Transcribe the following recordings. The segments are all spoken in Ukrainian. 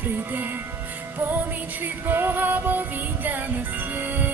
прийде, поміч від Бога, бо він для нас є.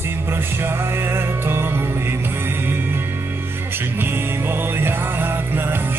всім прощає, тому і ми чинімо як на.